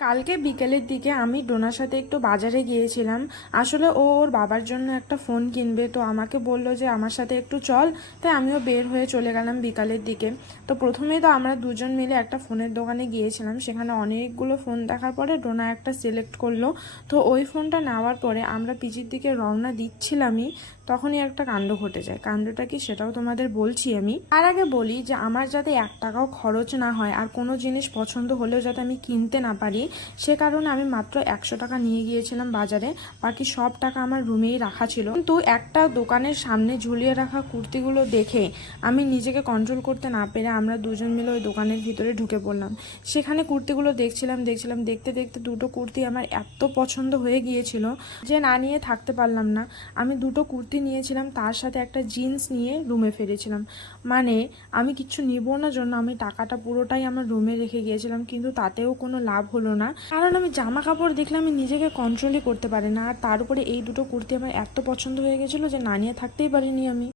কালকে বিকেলের দিকে আমি ডোনার সাথে একটু বাজারে গিয়েছিলাম। আসলে ও ওর বাবার জন্য একটা ফোন কিনবে, তো আমাকে বললো যে আমার সাথে একটু চল। তাই আমিও বের হয়ে চলে গেলাম বিকালের দিকে। তো প্রথমেই তো আমরা দুজন মিলে একটা ফোনের দোকানে গিয়েছিলাম। সেখানে অনেকগুলো ফোন দেখার পরে ডোনা একটা সিলেক্ট করলো। তো ওই ফোনটা নেওয়ার পরে আমরা পিজির দিকে রওনা দিচ্ছিলামই, তখনই একটা কাণ্ড ঘটে যায়। কাণ্ডটা কি সেটাও তোমাদের বলছি আমি। তার আগে বলি যে আমার যাতে 1 টাকাও খরচ না হয় আর কোনো জিনিস পছন্দ হলেও যাতে আমি কিনতে না পারি, সে কারণে আমি মাত্র 100 টাকা নিয়ে গিয়েছিলাম বাজারে। বাকি সব টাকা আমার রুমেই রাখা ছিল। কিন্তু একটা দোকানের সামনে ঝুলিয়ে রাখা কুর্তিগুলো দেখে আমি নিজেকে কন্ট্রোল করতে না পেরে আমরা দুজন মিলে ওই দোকানের ভিতরে ঢুকে পড়লাম। সেখানে কুর্তিগুলো দেখছিলাম দেখতে দেখতে দুটো কুর্তি আমার এত পছন্দ হয়ে গিয়েছিল যে না নিয়ে থাকতে পারলাম না। আমি দুটো কুর্তি নিয়েছিলাম, তার সাথে একটা জিন্স নিয়ে রুমে ফিরেছিলাম। মানে আমি কিচ্ছু নিব না জন্য আমি টাকাটা পুরোটাই আমার রুমে রেখে গিয়েছিলাম, কিন্তু তাতেও কোনো লাভ হলো না। কারণ আমি জামা কাপড় দেখলে আমি নিজেকে কন্ট্রোলই করতে পারি না। আর তার উপরে এই দুটো কুর্তি আমার এত পছন্দ হয়ে গেছিলো যে না নিয়ে থাকতেই পারিনি আমি।